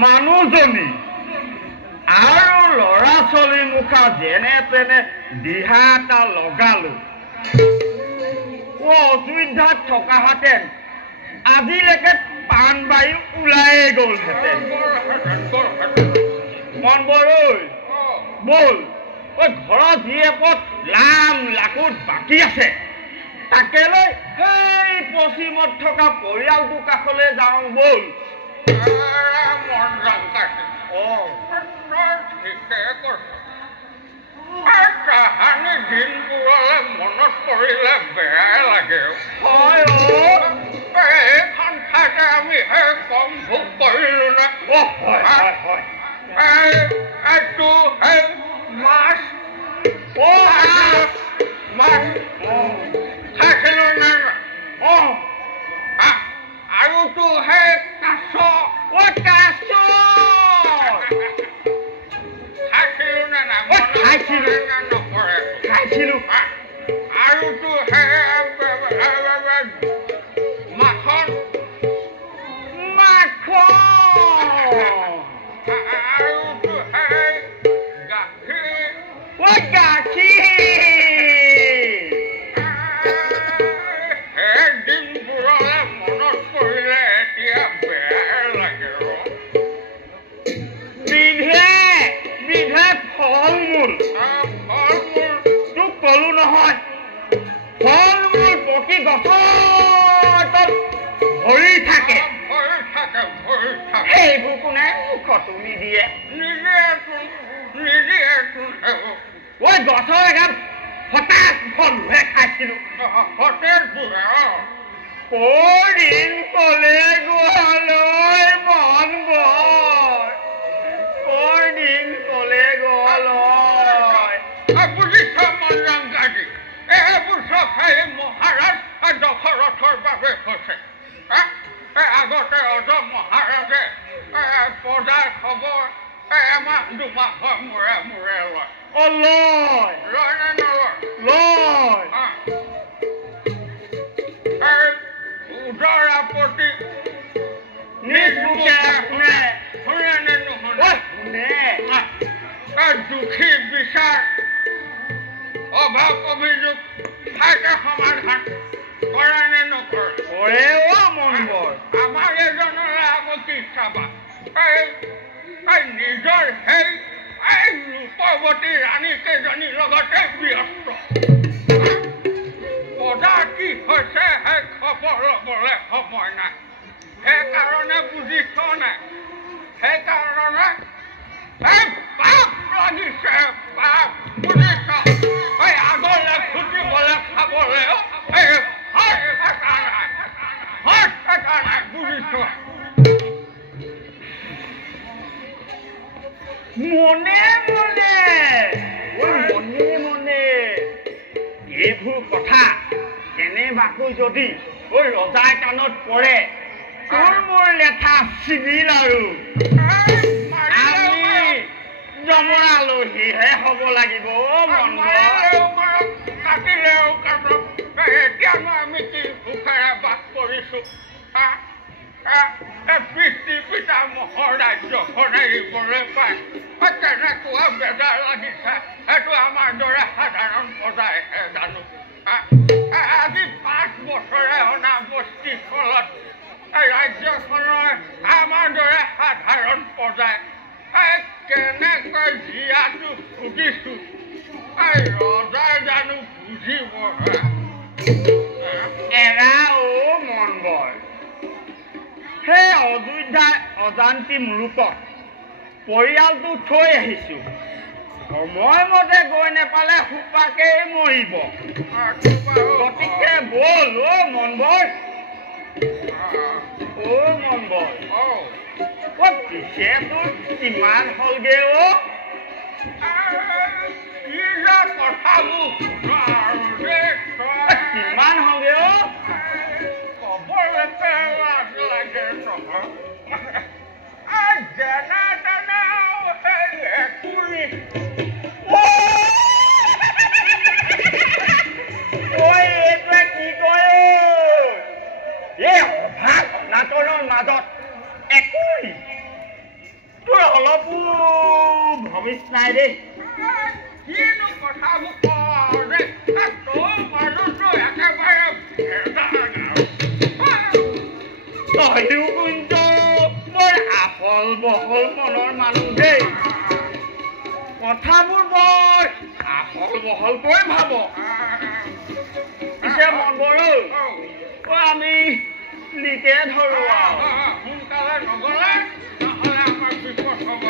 মানুহজনী আৰু লৰা ছোৱালী মুখা যেনে তেনে দিহা এটা লগালো অসুবিধাত থকাহেঁতেন আজিলৈকে পাণ বায়ু ওলাই গ'লহেঁতেন মন বৰৈ বল ঘৰত জীয়েকত লাম লাকুত বাকী আছে তাকে লৈ সেই পশ্চিমত থকা পৰিয়ালটোৰ কাষলৈ যাওঁ বল কাহানি দিনবোৰলে মনত পৰিলে বেয়াই লাগে এইখন ঠাইতে আমি সেই কম ভোগ কৰিলো নে এইটো সেই মাছ মাছ খাইছিলো নে আৰুতো সেই কাছ খাইছিলো নে নাই নকৰে খাইছিলো আৰুতো সেই মাখন আৰুতো সেই গাখীৰ সেই দিনবোৰলে মনত পৰিলে এতিয়া বেয়া লাগে বিধে ফল মূল তোক কলো নহয় ফল মূল প্ৰতি গছত ভৰি থাকে সেইবোৰ কোনে মুখত নিদিয়ে গছৰ এগাল হঠাৎ ফলহে খাইছিলো দিন কলে গোৱালৈ মন বৰ দিন কলে গোৱালৈ বুজিছ মন ৰংগাজী এইবোৰ চব সেই মহাৰাজ দশৰথৰ বাবে হৈছে আগতে অজ মহাৰাজে প্ৰজাৰ খবৰ এমাহ দুমাহৰ মূৰে মূৰে লয় লয় নে নলয় লয় উদৰ আপত্তি নিজ মুখে শুনে শুনে নে নুশুনে দুখী বিচাৰ অভাৱ অভিযোগ ঠাইতে সমাধান কৰে নে নকৰে মন বৰ আমাৰ এজনৰে আগতে চাবা নিজৰ সেই ৰূপৱতী ৰাণী কেইজনীৰ লগতে ব্যস্ত পদা কি হৈছে সেই খবৰ ল'বলৈ সময় নাই সেইকাৰণে বুজিছ নাই সেইকাৰণে পাপ লাগিছে পাপ বুজিছ আগলৈ ফুটিবলৈ খাবলৈ বুজিছ মনে মনে এইবোৰ কথা কেনেবাকৈ যদি ৰজাৰ কাণত পৰে তোৰ মোৰ লেঠা চিভিল আৰু আমি জমৰ আলহীহে হ'ব লাগিব কাটিলেও কাটক এতিয়ানো আমি কি সুখেৰে বাস কৰিছো পিতৃ পিতা মহৰ ৰাজ্যখন এৰিবলৈ পায় তেনেকুৱা বেজাৰ লাগিছে সেইটো আমাৰ দৰে সাধাৰণ প্ৰজাইহে জানো আজি 5 বছৰে অনা বস্তিৰ ফলত ৰাজ্যখনৰ আমাৰ দৰে সাধাৰণ প্ৰজাই কেনেকৈ জীয়াটো সুধিছো ৰজাই জানো বুজিব এৰা মন বৰ সেই অযোধ্যাৰ অজান্তিম ৰূপত পৰিয়ালটো থৈ আহিছো সময়মতে গৈ নেপালে সোপাকেই মৰিব গতিকে বল মন বৰ মন বৰ পিছে তোৰ কিমান হ'লগে কথাবোৰ কিমান হ'লগে কবলৈকে লাগে যেনে তেনে একুৰি এইটোৱে কি কয় এই অভাৱ অনাটনৰ মাজত একুৰি তোৰ অলপো ভবিছ নাই দেই কিনো কথাবোৰ কয় তোৰ মানুহটো একেবাৰে তইও কিন্তু বৰ আহল বহল মনৰ মানুহ দেই কথাবোৰ বৰ আহল বহলকৈ ভাব পিছে মন বৰো আমি লিকে ধৰো সোনকালে নগলে নহ'লে আমাৰ বিপদ হ'ব